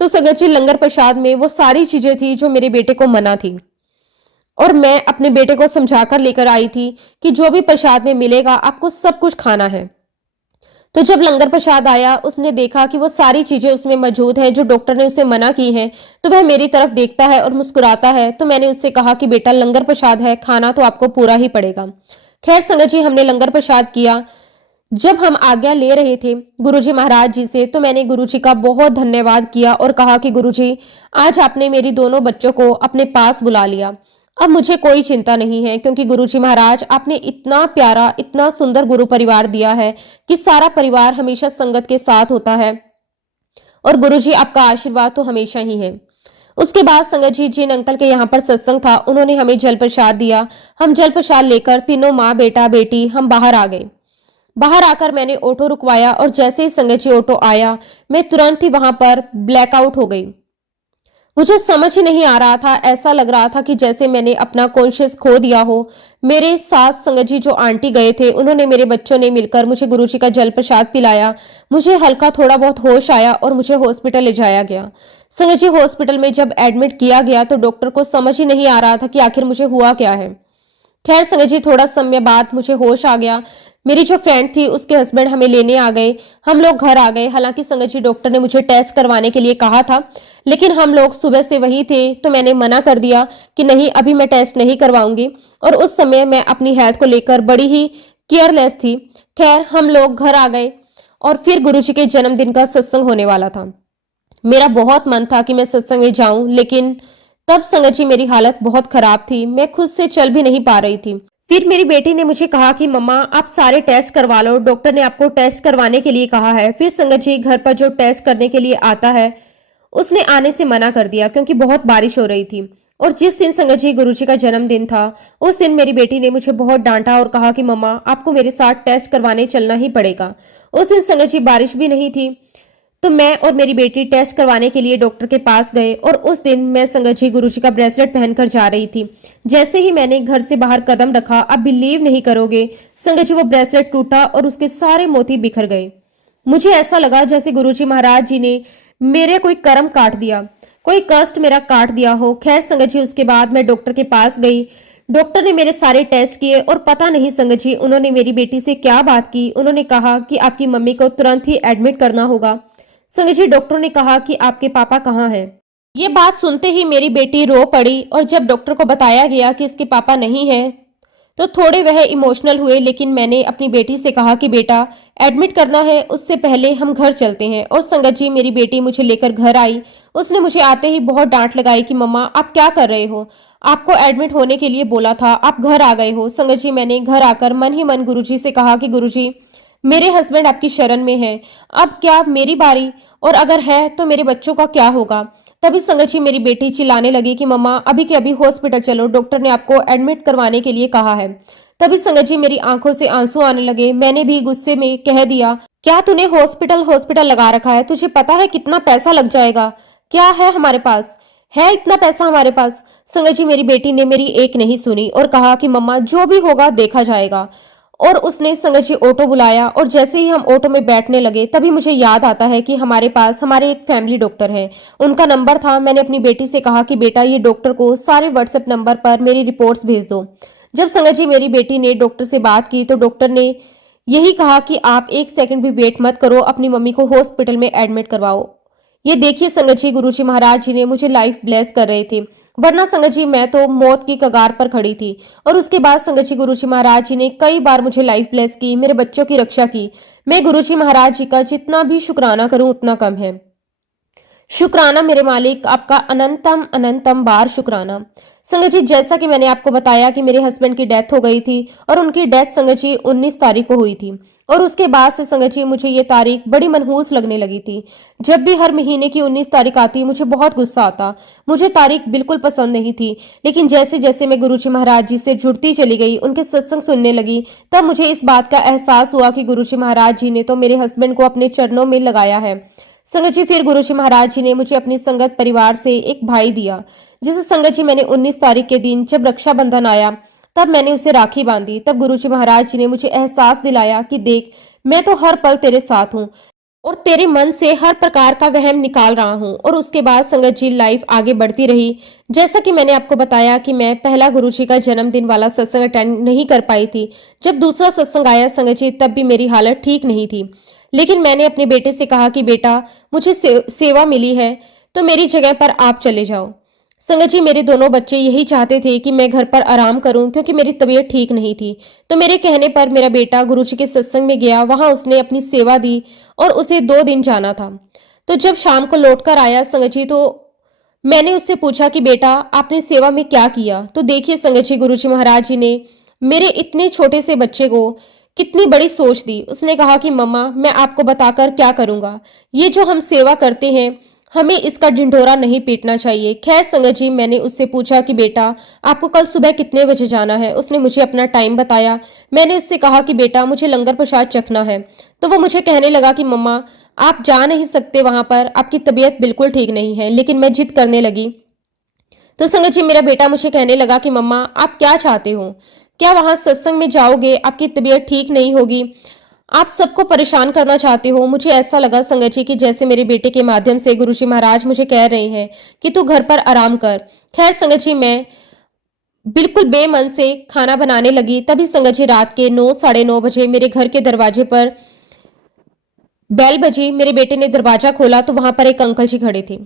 तो संगत जी, लंगर प्रसाद में वो सारी चीजें थी जो मेरे बेटे को मना थी। और मैं अपने बेटे को समझाकर लेकर आई थी कि जो भी प्रसाद में मिलेगा आपको सब कुछ खाना है। तो जब लंगर प्रसाद आया, उसने देखा कि वो सारी चीजें उसमें मौजूद है जो डॉक्टर ने उसे मना की हैं। तो वह मेरी तरफ देखता है और मुस्कुराता है। तो मैंने उससे कहा कि बेटा, लंगर प्रसाद है, खाना तो आपको पूरा ही पड़ेगा। खैर संगत जी, हमने लंगर प्रसाद किया। जब हम आज्ञा ले रहे थे गुरुजी महाराज जी से, तो मैंने गुरुजी का बहुत धन्यवाद किया और कहा कि गुरुजी, आज आपने मेरी दोनों बच्चों को अपने पास बुला लिया। अब मुझे कोई चिंता नहीं है, क्योंकि गुरुजी महाराज, आपने इतना प्यारा, इतना सुंदर गुरु परिवार दिया है कि सारा परिवार हमेशा संगत के साथ होता है। और गुरुजी, आपका आशीर्वाद तो हमेशा ही है। उसके बाद संगत जी, जिन अंकल के यहाँ पर सत्संग था, उन्होंने हमें जल प्रसाद दिया। हम जल प्रसाद लेकर तीनों माँ बेटा बेटी हम बाहर आ गए। बाहर आकर मैंने ऑटो रुकवाया और जैसे ही संगत जी ऑटो आया, मैं तुरंत ही वहां पर ब्लैकआउट हो गई। मुझे समझ ही नहीं आ रहा था, ऐसा लग रहा था कि जैसे मैंने अपना कॉन्शियस खो दिया हो। मेरे साथ संगत जी जो आंटी गए थे, उन्होंने, मेरे बच्चों ने मिलकर मुझे गुरुजी का जल प्रसाद पिलाया। मुझे हल्का थोड़ा बहुत होश आया और मुझे हॉस्पिटल ले जाया गया। संगत जी, हॉस्पिटल में जब एडमिट किया गया तो डॉक्टर को समझ ही नहीं आ रहा था कि आखिर मुझे हुआ क्या है। खैर संगत जी, थोड़ा समय बाद मुझे होश आ गया। मेरी जो फ्रेंड थी, उसके हस्बैंड हमें लेने आ गए। हम लोग घर आ गए। हालांकि संगत जी, डॉक्टर ने मुझे टेस्ट करवाने के लिए कहा था, लेकिन हम लोग सुबह से वही थे, तो मैंने मना कर दिया कि नहीं, अभी मैं टेस्ट नहीं करवाऊंगी। और उस समय मैं अपनी हेल्थ को लेकर बड़ी ही केयरलेस थी। खैर, हम लोग घर आ गए और फिर गुरुजी के जन्मदिन का सत्संग होने वाला था। मेरा बहुत मन था कि मैं सत्संग में जाऊं, लेकिन तब संगत जी, मेरी हालत बहुत खराब थी। मैं खुद से चल भी नहीं पा रही थी। फिर मेरी बेटी ने मुझे कहा कि मम्मा, आप सारे टेस्ट करवा लो, डॉक्टर ने आपको टेस्ट करवाने के लिए कहा है। फिर संगत जी, घर पर जो टेस्ट करने के लिए आता है, उसने आने से मना कर दिया क्योंकि बहुत बारिश हो रही थी। और जिस दिन संगत जी गुरुजी का जन्मदिन था, उस दिन मेरी बेटी ने मुझे बहुत डांटा और कहा कि मम्मा, आपको मेरे साथ टेस्ट करवाने चलना ही पड़ेगा। उस दिन संगत जी बारिश भी नहीं थी, तो मैं और मेरी बेटी टेस्ट करवाने के लिए डॉक्टर के पास गए। और उस दिन मैं संगत जी गुरुजी का ब्रेसलेट पहनकर जा रही थी। जैसे ही मैंने घर से बाहर कदम रखा, आप बिलीव नहीं करोगे संगत जी, वो ब्रेसलेट टूटा और उसके सारे मोती बिखर गए। मुझे ऐसा लगा जैसे गुरुजी महाराज जी ने मेरे कोई कर्म काट दिया, कोई कष्ट मेरा काट दिया हो। खैर संगत जी, उसके बाद मैं डॉक्टर के पास गई। डॉक्टर ने मेरे सारे टेस्ट किए और पता नहीं संगत जी, उन्होंने मेरी बेटी से क्या बात की। उन्होंने कहा कि आपकी मम्मी को तुरंत ही एडमिट करना होगा। संगत जी, डॉक्टरों ने कहा कि आपके पापा कहाँ हैं। ये बात सुनते ही मेरी बेटी रो पड़ी और जब डॉक्टर को बताया गया कि इसके पापा नहीं हैं, तो थोड़े वह इमोशनल हुए, लेकिन मैंने अपनी बेटी से कहा कि बेटा एडमिट करना है उससे पहले हम घर चलते हैं। और संगत जी मेरी बेटी मुझे लेकर घर आई। उसने मुझे आते ही बहुत डांट लगाई कि मम्मा आप क्या कर रहे हो, आपको एडमिट होने के लिए बोला था, आप घर आ गए हो। संगत जी मैंने घर आकर मन ही मन गुरुजी से कहा कि गुरुजी मेरे हस्बैंड आपकी शरण में हैं, अब क्या मेरी बारी, और अगर है तो मेरे बच्चों का क्या होगा। तभी संगत जी मेरी बेटी चिल्लाने लगी कि मम्मा अभी के अभी हॉस्पिटल चलो, डॉक्टर ने आपको एडमिट करवाने के लिए कहा है। तभी संगत जी मेरी आंखों से आंसू आने लगे। मैंने भी गुस्से में कह दिया, क्या तूने हॉस्पिटल हॉस्पिटल लगा रखा है, तुझे पता है कितना पैसा लग जाएगा, क्या है हमारे पास, है इतना पैसा हमारे पास। संगत जी मेरी बेटी ने मेरी एक नहीं सुनी और कहा कि मम्मा जो भी होगा देखा जाएगा। और उसने संगत जी ऑटो बुलाया, और जैसे ही हम ऑटो में बैठने लगे तभी मुझे याद आता है कि हमारे पास हमारे एक फैमिली डॉक्टर हैं, उनका नंबर था। मैंने अपनी बेटी से कहा कि बेटा ये डॉक्टर को सारे व्हाट्सएप नंबर पर मेरी रिपोर्ट्स भेज दो। जब संगत जी मेरी बेटी ने डॉक्टर से बात की तो डॉक्टर ने यही कहा कि आप एक सेकंड भी वेट मत करो, अपनी मम्मी को हॉस्पिटल में एडमिट करवाओ। ये देखिए संगत जी गुरुजी महाराज जी ने मुझे लाइफ ब्लेस कर रहे थे, वरना संगत जी मैं तो मौत की कगार पर खड़ी थी। और उसके बाद संगत जी गुरुजी महाराज जी ने कई बार मुझे लाइफ ब्लेस की, मेरे बच्चों की रक्षा की। मैं गुरुजी महाराज जी का जितना भी शुक्राना करूं उतना कम है। शुक्राना मेरे मालिक, आपका अनंतम अनंतम बार शुक्राना। संगत जी जैसा कि मैंने आपको बताया कि मेरे हस्बैंड की डेथ हो गई थी, और उनकी डेथ संगत जी 19 तारीख को हुई थी। और उसके बाद से संगत जी मुझे ये तारीख बड़ी मनहूस लगने लगी थी। जब भी हर महीने की 19 तारीख आती मुझे बहुत गुस्सा आता, मुझे तारीख बिल्कुल पसंद नहीं थी। लेकिन जैसे जैसे मैं गुरुजी महाराज जी से जुड़ती चली गई, उनके सत्संग सुनने लगी, तब मुझे इस बात का एहसास हुआ कि गुरुजी महाराज जी ने तो मेरे हस्बैंड को अपने चरणों में लगाया है। संगत जी फिर गुरुजी महाराज जी ने मुझे अपनी संगत परिवार से एक भाई दिया, जिसे संगत जी मैंने 19 तारीख के दिन जब रक्षाबंधन आया तब मैंने उसे राखी बांधी। तब गुरुजी महाराज जी ने मुझे एहसास दिलाया कि देख मैं तो हर पल तेरे साथ हूँ और तेरे मन से हर प्रकार का वहम निकाल रहा हूँ। और उसके बाद संगत जी लाइफ आगे बढ़ती रही। जैसा कि मैंने आपको बताया कि मैं पहला गुरुजी का जन्मदिन वाला सत्संग अटेंड नहीं कर पाई थी। जब दूसरा सत्संग आया संगत जी तब भी मेरी हालत ठीक नहीं थी। लेकिन मैंने अपने बेटे से कहा कि बेटा मुझे सेवा मिली है तो मेरी जगह पर आप चले जाओ। संगत जी मेरे दोनों बच्चे यही चाहते थे कि मैं घर पर आराम करूं, क्योंकि मेरी तबीयत ठीक नहीं थी। तो मेरे कहने पर मेरा बेटा गुरुजी के सत्संग में गया, वहां उसने अपनी सेवा दी और उसे 2 दिन जाना था। तो जब शाम को लौटकर आया संगत जी, तो मैंने उससे पूछा कि बेटा आपने सेवा में क्या किया। तो देखिए संगत जी गुरुजी महाराज जी ने मेरे इतने छोटे से बच्चे को कितनी बड़ी सोच दी। उसने कहा कि मम्मा मैं आपको बताकर क्या करूंगा, ये जो हम सेवा करते हैं हमें इसका ढिंढोरा नहीं पीटना चाहिए। खैर संगत जी मैंने उससे पूछा कि बेटा आपको कल सुबह कितने बजे जाना है। उसने मुझे अपना टाइम बताया। मैंने उससे कहा कि बेटा मुझे लंगर प्रसाद चखना है। तो वो मुझे कहने लगा कि मम्मा आप जा नहीं सकते वहां पर, आपकी तबीयत बिल्कुल ठीक नहीं है। लेकिन मैं जिद करने लगी। तो संगत जी मेरा बेटा मुझे कहने लगा कि मम्मा आप क्या चाहते हो, क्या वहां सत्संग में जाओगे, आपकी तबीयत ठीक नहीं होगी, आप सबको परेशान करना चाहते हो। मुझे ऐसा लगा संगत जी कि जैसे मेरे बेटे के माध्यम से गुरुजी महाराज मुझे कह रहे हैं कि तू घर पर आराम कर। खैर संगत जी मैं बिल्कुल बेमन से खाना बनाने लगी। तभी संगत जी रात के 9 साढ़े 9 बजे मेरे घर के दरवाजे पर बेल बजी। मेरे बेटे ने दरवाजा खोला तो वहां पर एक अंकल जी खड़े थे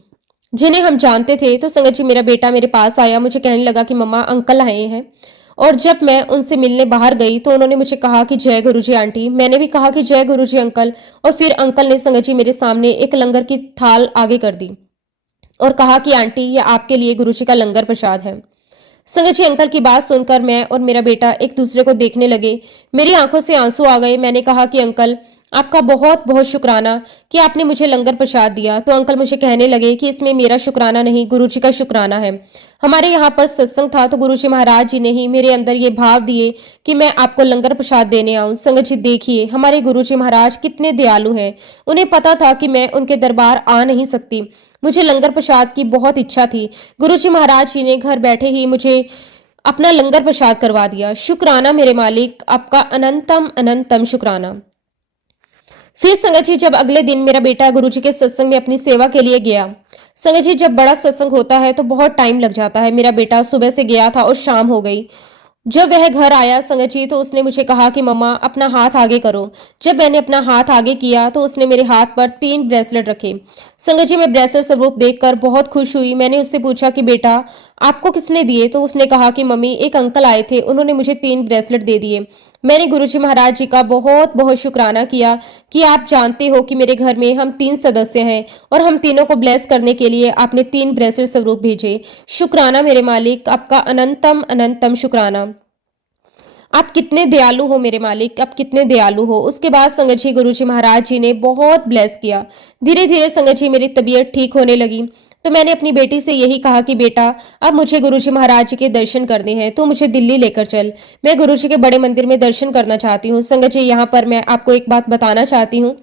जिन्हें हम जानते थे। तो संगत जी मेरा बेटा मेरे पास आया, मुझे कहने लगा कि मम्मा अंकल आए हैं। और जब मैं उनसे मिलने बाहर गई तो उन्होंने मुझे कहा कि जय गुरुजी आंटी। मैंने भी कहा कि जय गुरुजी अंकल। और फिर अंकल ने संगत जी मेरे सामने एक लंगर की थाल आगे कर दी और कहा कि आंटी ये आपके लिए गुरुजी का लंगर प्रसाद है। संगत जी अंकल की बात सुनकर मैं और मेरा बेटा एक दूसरे को देखने लगे। मेरी आंखों से आंसू आ गए। मैंने कहा कि अंकल आपका बहुत बहुत शुक्राना कि आपने मुझे लंगर प्रसाद दिया। तो अंकल मुझे कहने लगे कि इसमें मेरा शुक्राना नहीं गुरुजी का शुक्राना है। हमारे यहाँ पर सत्संग था तो गुरुजी महाराज जी ने ही मेरे अंदर ये भाव दिए कि मैं आपको लंगर प्रसाद देने आऊं। संगत जी देखिए हमारे गुरुजी महाराज कितने दयालु हैं। उन्हें पता था कि मैं उनके दरबार आ नहीं सकती, मुझे लंगर प्रसाद की बहुत इच्छा थी। गुरुजी महाराज जी ने घर बैठे ही मुझे अपना लंगर प्रसाद करवा दिया। शुक्राना मेरे मालिक, आपका अनंतम अनंतम शुक्राना। फिर संगत जी जब अगले दिन मेरा बेटा गुरुजी के सत्संग में अपनी सेवा के लिए गया। संगत जी जब बड़ा सत्संग होता है तो बहुत टाइम लग जाता है। मेरा बेटा सुबह से गया था और शाम हो गई जब वह घर आया संगत जी तो उसने मुझे कहा कि मम्मा अपना हाथ आगे करो। जब मैंने अपना हाथ आगे किया तो उसने मेरे हाथ पर 3 ब्रेसलेट रखे। संगत जी मैं ब्रेसलेट स्वरूप देखकर बहुत खुश हुई। मैंने उससे पूछा कि बेटा आपको किसने दिए? तो उसने कहा कि मम्मी एक अंकल आए थे, उन्होंने मुझे 3 ब्रेसलेट दे दिए। मैंने गुरुजी महाराज जी का बहुत बहुत शुक्राना किया कि आप जानते हो कि मेरे घर में हम 3 सदस्य हैं और हम तीनों को ब्लेस करने के लिए आपने 3 ब्रेसलेट स्वरूप भेजे। शुक्राना मेरे मालिक, आपका अनंतम अनंतम शुक्राना। आप कितने दयालु हो मेरे मालिक, आप कितने दयालु हो। उसके बाद संगत जी गुरुजी महाराज जी ने बहुत ब्लेस किया। धीरे धीरे संगत जी मेरी तबीयत ठीक होने लगी। तो मैंने अपनी बेटी से यही कहा कि बेटा अब मुझे गुरुजी महाराज जी के दर्शन करने हैं, तो मुझे दिल्ली लेकर चल। मैं गुरुजी के बड़े मंदिर में दर्शन करना चाहती हूँ। संगत जी यहाँ पर मैं आपको एक बात बताना चाहती हूँ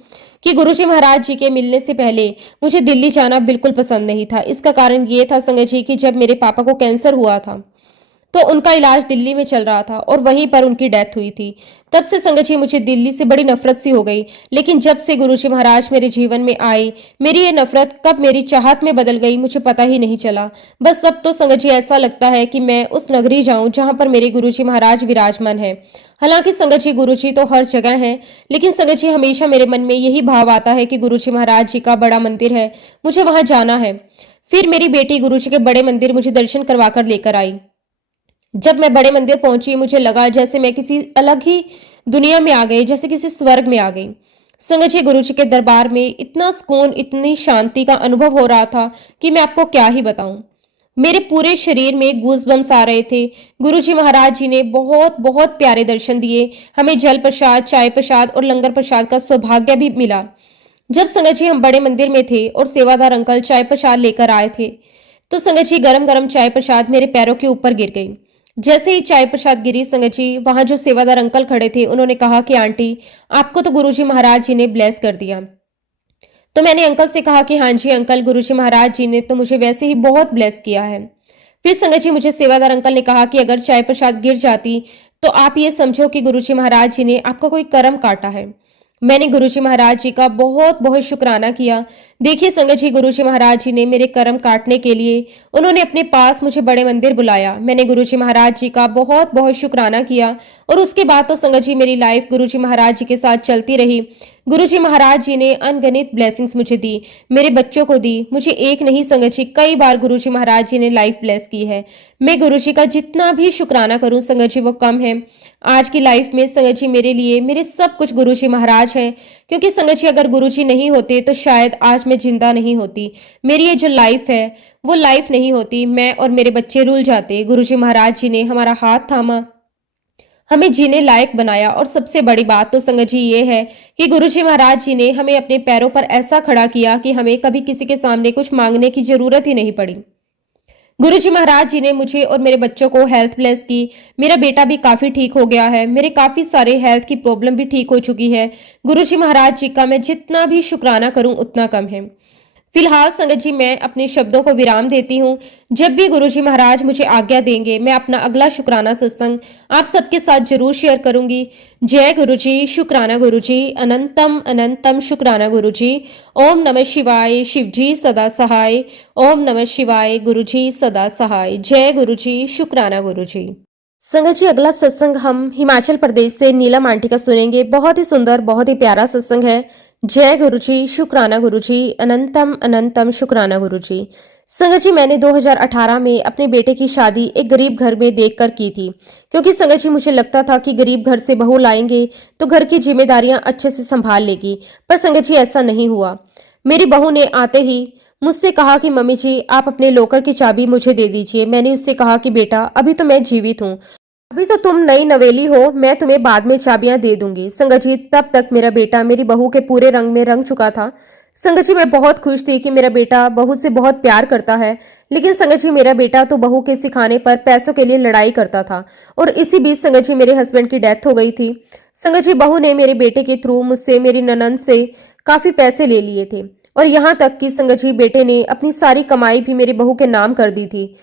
कि गुरुजी महाराज जी के मिलने से पहले मुझे दिल्ली जाना बिल्कुल पसंद नहीं था। इसका कारण ये था संगत जी कि जब मेरे पापा को कैंसर हुआ था तो उनका इलाज दिल्ली में चल रहा था और वहीं पर उनकी डेथ हुई थी। तब से संगत जी मुझे दिल्ली से बड़ी नफरत सी हो गई। लेकिन जब से गुरुजी महाराज मेरे जीवन में आए, मेरी ये नफरत कब मेरी चाहत में बदल गई मुझे पता ही नहीं चला। बस अब तो संगत जी ऐसा लगता है कि मैं उस नगरी जाऊं जहां पर मेरे गुरुजी महाराज विराजमान है। हालांकि संगत जी गुरुजी तो हर जगह हैं, लेकिन संगत जी हमेशा मेरे मन में यही भाव आता है कि गुरुजी महाराज जी का बड़ा मंदिर है, मुझे वहां जाना है। फिर मेरी बेटी गुरुजी के बड़े मंदिर मुझे दर्शन करवाकर लेकर आई। जब मैं बड़े मंदिर पहुंची मुझे लगा जैसे मैं किसी अलग ही दुनिया में आ गई, जैसे किसी स्वर्ग में आ गई। संगत जी गुरु जी के दरबार में इतना सुकून, इतनी शांति का अनुभव हो रहा था कि मैं आपको क्या ही बताऊं। मेरे पूरे शरीर में गूज़बम्स आ रहे थे। गुरु जी महाराज जी ने बहुत बहुत प्यारे दर्शन दिए। हमें जल प्रसाद, चाय प्रसाद और लंगर प्रसाद का सौभाग्य भी मिला। जब संगत जी हम बड़े मंदिर में थे और सेवादार अंकल चाय प्रसाद लेकर आए थे तो संगत जी गरम गरम चाय प्रसाद मेरे पैरों के ऊपर गिर गई। जैसे ही चाय प्रसाद गिरी संगत जी वहां जो सेवादार अंकल खड़े थे उन्होंने कहा कि आंटी आपको तो गुरुजी महाराज जी ने ब्लेस कर दिया। तो मैंने अंकल से कहा कि हाँ जी अंकल, गुरुजी महाराज जी ने तो मुझे वैसे ही बहुत ब्लेस किया है। फिर संगत जी मुझे सेवादार अंकल ने कहा कि अगर चाय प्रसाद गिर जाती तो आप ये समझो कि गुरुजी महाराज जी ने आपका कोई कर्म काटा है। मैंने गुरुजी महाराज जी का बहुत बहुत शुक्राना किया। देखिए संगत जी गुरुजी महाराज जी ने मेरे कर्म काटने के लिए उन्होंने अपने पास मुझे बड़े मंदिर बुलाया। मैंने गुरुजी महाराज जी का बहुत बहुत शुक्राना किया और उसके बाद तो संगत जी मेरी लाइफ गुरुजी महाराज जी के साथ चलती रही। गुरुजी महाराज जी ने अनगिनत ब्लेसिंग्स मुझे दी, मेरे बच्चों को दी। मुझे एक नहीं संगत जी कई बार गुरुजी महाराज जी ने लाइफ ब्लेस की है। मैं गुरुजी का जितना भी शुक्राना करूं संगत जी वो कम है। आज की लाइफ में संगत जी मेरे लिए मेरे सब कुछ गुरुजी महाराज हैं, क्योंकि संगत जी अगर गुरुजी नहीं होते तो शायद आज मैं जिंदा नहीं होती। मेरी ये जो लाइफ है वो लाइफ नहीं होती, मैं और मेरे बच्चे रुल जाते। गुरुजी महाराज जी ने हमारा हाथ थामा, हमें जीने लायक बनाया और सबसे बड़ी बात तो संगत जी ये है कि गुरुजी महाराज जी ने हमें अपने पैरों पर ऐसा खड़ा किया कि हमें कभी किसी के सामने कुछ मांगने की जरूरत ही नहीं पड़ी। गुरुजी महाराज जी ने मुझे और मेरे बच्चों को हेल्थ ब्लेस की। मेरा बेटा भी काफी ठीक हो गया है, मेरे काफी सारे हेल्थ की प्रॉब्लम भी ठीक हो चुकी है। गुरुजी महाराज जी का मैं जितना भी शुक्राना करूं उतना कम है। फिलहाल संगत जी मैं अपने शब्दों को विराम देती हूँ। जब भी गुरुजी महाराज मुझे आज्ञा देंगे मैं अपना अगला शुक्राना सत्संग आप सबके साथ जरूर शेयर करूंगी। जय गुरुजी, शुक्राना गुरुजी, अनंतम अनंतम शुक्राना गुरुजी। ओम नमः शिवाय, शिवजी सदा सहाय। ओम नमः शिवाय, गुरुजी सदा सहाय। जय गुरुजी, शुक्राना गुरुजी। संगत जी अगला सत्संग हम हिमाचल प्रदेश से नीलम आंटी का सुनेंगे। बहुत ही सुंदर, बहुत ही प्यारा सत्संग है। जय गुरुजी, शुक्राना गुरुजी, अनंतम अनंतम शुक्राना गुरुजी। संगत जी मैंने 2018 में अपने बेटे की शादी एक गरीब घर में देखकर की थी, क्योंकि संगत जी मुझे लगता था कि गरीब घर से बहू लाएंगे तो घर की जिम्मेदारियां अच्छे से संभाल लेगी, पर संगत जी ऐसा नहीं हुआ। मेरी बहू ने आते ही मुझसे कहा कि मम्मी जी आप अपने लॉकर की चाबी मुझे दे दीजिए। मैंने उससे कहा कि बेटा अभी तो मैं जीवित हूँ, अभी तो तुम नई नवेली हो, मैं तुम्हें बाद में चाबियां दे दूंगी। संगत जी तब तक मेरा बेटा मेरी बहू के पूरे रंग में रंग चुका था। संगत जी मैं बहुत खुश थी कि मेरा बेटा बहू से बहुत प्यार करता है, लेकिन संगत जी मेरा बेटा तो बहू के सिखाने पर पैसों के लिए लड़ाई करता था और इसी बीच संगत जी मेरे हस्बैंड की डेथ हो गई थी। संगत जी बहू ने मेरे बेटे के थ्रू मुझसे, मेरी ननंद से काफी पैसे ले लिए थे और यहाँ तक कि संगत जी बेटे ने अपनी सारी कमाई भी मेरी बहू के नाम कर दी थी।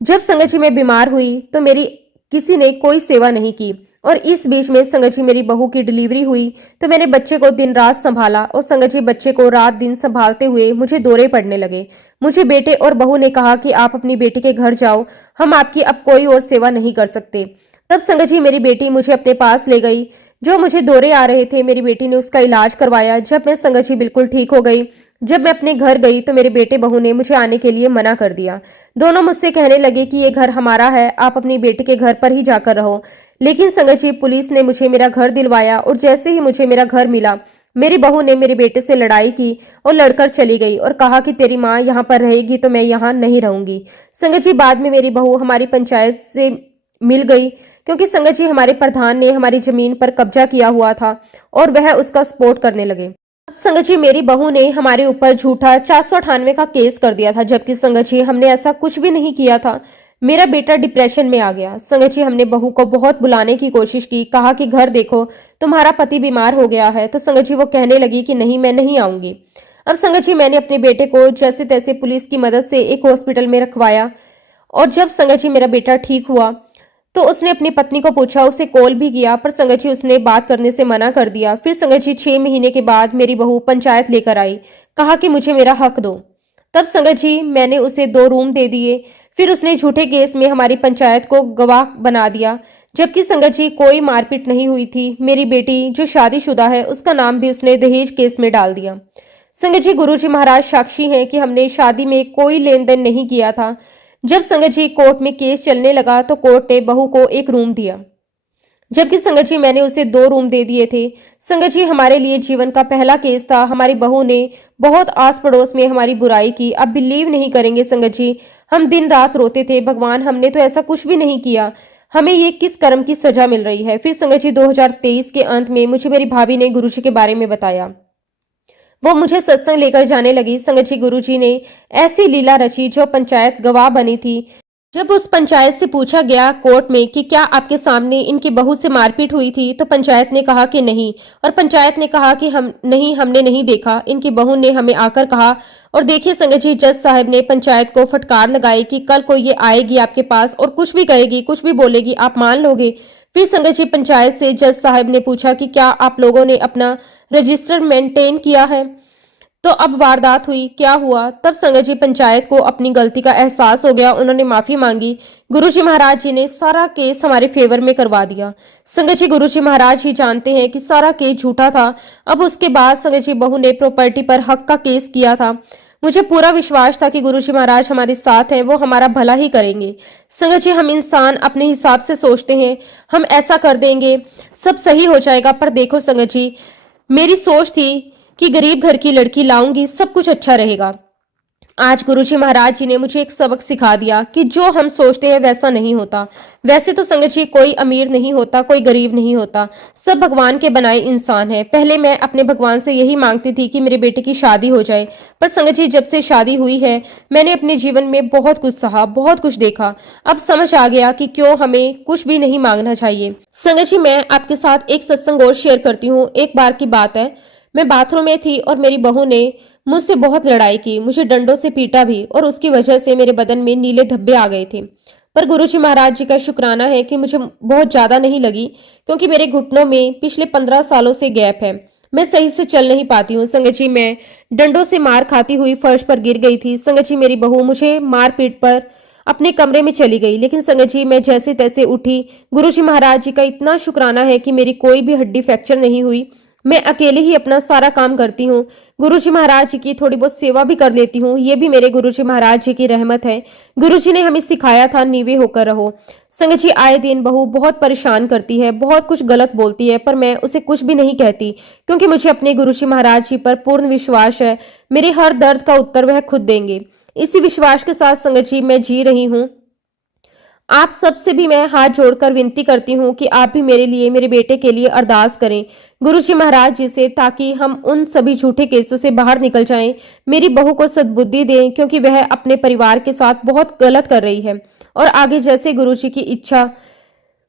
जब संगत जी मैं बीमार हुई तो मेरी किसी ने कोई सेवा नहीं की और इस बीच में संगत जी मेरी बहू की डिलीवरी हुई तो मैंने बच्चे को दिन रात संभाला और संगत जी बच्चे को रात दिन संभालते हुए मुझे दौरे पड़ने लगे। मुझे बेटे और बहू ने कहा कि आप अपनी बेटी के घर जाओ, हम आपकी अब कोई और सेवा नहीं कर सकते। तब संगत जी मेरी बेटी मुझे अपने पास ले गई। जो मुझे दौरे आ रहे थे, मेरी बेटी ने उसका इलाज करवाया। जब मैं संगत जी बिल्कुल ठीक हो गई, जब मैं अपने घर गई तो मेरे बेटे बहू ने मुझे आने के लिए मना कर दिया। दोनों मुझसे कहने लगे कि ये घर हमारा है, आप अपनी बेटी के घर पर ही जाकर रहो। लेकिन संगत जी पुलिस ने मुझे मेरा घर दिलवाया और जैसे ही मुझे मेरा घर मिला, मेरी बहू ने मेरे बेटे से लड़ाई की और लड़कर चली गई और कहा कि तेरी माँ यहाँ पर रहेगी तो मैं यहाँ नहीं रहूंगी। संगत जी बाद में मेरी बहू हमारी पंचायत से मिल गई, क्योंकि संगत जी हमारे प्रधान ने हमारी जमीन पर कब्जा किया हुआ था और वह उसका सपोर्ट करने लगे। अब संगत जी मेरी बहू ने हमारे ऊपर झूठा 498 का केस कर दिया था, जबकि संगत जी हमने ऐसा कुछ भी नहीं किया था। मेरा बेटा डिप्रेशन में आ गया। संगत जी हमने बहू को बहुत बुलाने की कोशिश की, कहा कि घर देखो तुम्हारा पति बीमार हो गया है, तो संगत जी वो कहने लगी कि नहीं, मैं नहीं आऊंगी। अब संगत जी मैंने अपने बेटे को जैसे तैसे पुलिस की मदद से एक हॉस्पिटल में रखवाया और जब संगत जी मेरा बेटा ठीक हुआ तो उसने अपनी पत्नी को पूछा, उसे कॉल भी किया, पर संगत जी उसने बात करने से मना कर दिया। फिर संगत जी 6 महीने के बाद मेरी बहू पंचायत लेकर आई, कहा कि मुझे मेरा हक दो। तब संगत जी मैंने उसे 2 रूम दे दिए। फिर उसने झूठे केस में हमारी पंचायत को गवाह बना दिया, जबकि संगत जी कोई मारपीट नहीं हुई थी। मेरी बेटी जो शादीशुदा है उसका नाम भी उसने दहेज केस में डाल दिया। संगत जी गुरुजी महाराज साक्षी हैं कि हमने शादी में कोई लेन देन नहीं किया था। जब संगत जी कोर्ट में केस चलने लगा तो कोर्ट ने बहू को 1 रूम दिया, जबकि संगत जी मैंने उसे 2 रूम दे दिए थे। संगत जी हमारे लिए जीवन का पहला केस था। हमारी बहू ने बहुत आस पड़ोस में हमारी बुराई की। अब बिलीव नहीं करेंगे संगत जी, हम दिन रात रोते थे, भगवान हमने तो ऐसा कुछ भी नहीं किया, हमें ये किस कर्म की सजा मिल रही है। फिर संगत जी 2023 के अंत में मुझे मेरी भाभी ने गुरुजी के बारे में बताया। वो मुझे सत्संग लेकर जाने लगी। संगत जी गुरुजी ने ऐसी लीला रची जो पंचायत गवाह बनी थी। जब उस पंचायत से पूछा गया कोर्ट में कि क्या आपके सामने इनकी बहू से मारपीट हुई थी, तो पंचायत ने कहा कि नहीं, और पंचायत ने कहा कि हमने नहीं देखा। इनकी बहू ने हमें आकर कहा। और देखिए संगत जी जज साहब ने पंचायत को फटकार लगाई कि कल को ये आएगी आपके पास और कुछ भी कहेगी, कुछ भी बोलेगी, आप मान लोगे। फिर संगत जी पंचायत से जज साहब ने पूछा कि क्या आप लोगों ने अपना रजिस्टर मेंटेन किया है। तो अब वारदात हुई, क्या हुआ? तब संगत जी पंचायत को अपनी गलती का एहसास हो गया, उन्होंने माफी मांगी। गुरुजी महाराज जी ने सारा केस हमारे फेवर में करवा दिया। संगत जी गुरुजी महाराज ही जानते हैं कि सारा केस झूठा था। अब उसके बाद संगत जी बहू ने प्रॉपर्टी पर हक का केस किया था। मुझे पूरा विश्वास था कि गुरुजी महाराज हमारे साथ हैं, वो हमारा भला ही करेंगे। संगत जी हम इंसान अपने हिसाब से सोचते हैं, हम ऐसा कर देंगे सब सही हो जाएगा, पर देखो संगत जी मेरी सोच थी कि गरीब घर की लड़की लाऊंगी, सब कुछ अच्छा रहेगा। आज गुरुजी महाराज जी ने मुझे एक सबक सिखा दिया कि जो हम सोचते हैं वैसा नहीं होता। वैसे तो संगत जी कोई अमीर नहीं होता, कोई गरीब नहीं होता, सब भगवान के बनाए इंसान हैं। पहले मैं अपने भगवान से यही मांगती थी कि मेरे बेटे की शादी हो जाए, पर संगत जी जब से शादी हुई है मैंने अपने जीवन में बहुत कुछ सहा, बहुत कुछ देखा। अब समझ आ गया कि क्यों हमें कुछ भी नहीं मांगना चाहिए। संगत जी मैं आपके साथ एक सत्संग और शेयर करती हूँ। एक बार की बात है, मैं बाथरूम में थी और मेरी बहू ने मुझसे बहुत लड़ाई की, मुझे डंडों से पीटा भी और उसकी वजह से मेरे बदन में नीले धब्बे आ गए थे। पर गुरुजी महाराज जी का शुक्राना है कि मुझे बहुत ज्यादा नहीं लगी, क्योंकि मेरे घुटनों में पिछले 15 सालों से गैप है, मैं सही से चल नहीं पाती हूँ। संगत जी मैं डंडों से मार खाती हुई फर्श पर गिर गई थी। संगत जी मेरी बहू मुझे मार पीट पर अपने कमरे में चली गई, लेकिन संगत जी मैं जैसे तैसे उठी। गुरुजी महाराज जी का इतना शुक्राना है कि मेरी कोई भी हड्डी फ्रैक्चर नहीं हुई। मैं अकेले ही अपना सारा काम करती हूँ। गुरुजी महाराज जी की थोड़ी बहुत सेवा भी कर लेती हूँ, ये भी मेरे गुरुजी महाराज जी की रहमत है। गुरुजी ने हमें सिखाया था नीवे होकर रहो। संगत जी आए दिन बहू बहुत परेशान करती है, बहुत कुछ गलत बोलती है, पर मैं उसे कुछ भी नहीं कहती, क्योंकि मुझे अपने गुरुजी महाराज जी पर पूर्ण विश्वास है, मेरे हर दर्द का उत्तर वह खुद देंगे। इसी विश्वास के साथ संगत जी मैं जी रही हूँ। आप सबसे भी मैं हाथ जोड़कर विनती करती हूँ कि आप भी मेरे लिए, मेरे बेटे के लिए अरदास करें गुरुजी महाराज जी से, ताकि हम उन सभी झूठे केसों से बाहर निकल जाएं। मेरी बहू को सद्बुद्धि दें, क्योंकि वह अपने परिवार के साथ बहुत गलत कर रही है, और आगे जैसे गुरुजी की इच्छा।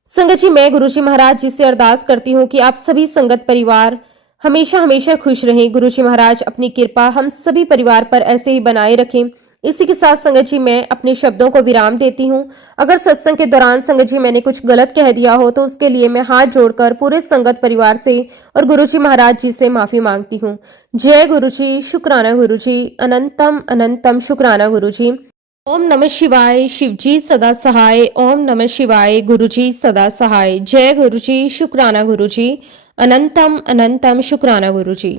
संगत जी मैं गुरुजी महाराज जी से अरदास करती हूँ कि आप सभी संगत परिवार हमेशा हमेशा खुश रहें। गुरुजी महाराज अपनी कृपा हम सभी परिवार पर ऐसे ही बनाए रखें। इसी के साथ संगत जी मैं अपने शब्दों को विराम देती हूँ। अगर सत्संग के दौरान संगत जी मैंने कुछ गलत कह दिया हो तो उसके लिए मैं हाथ जोड़कर पूरे संगत परिवार से और गुरुजी महाराज जी से माफी मांगती हूँ। जय गुरुजी, शुक्राना गुरुजी, अनंतम अनंतम शुक्राना गुरुजी। ओम नमः शिवाय, शिवजी सदा सहाय। ओम नमः शिवाय, गुरुजी सदा सहाय। जय गुरुजी, शुक्राना गुरुजी, अनंतम अनंतम शुक्राना गुरुजी।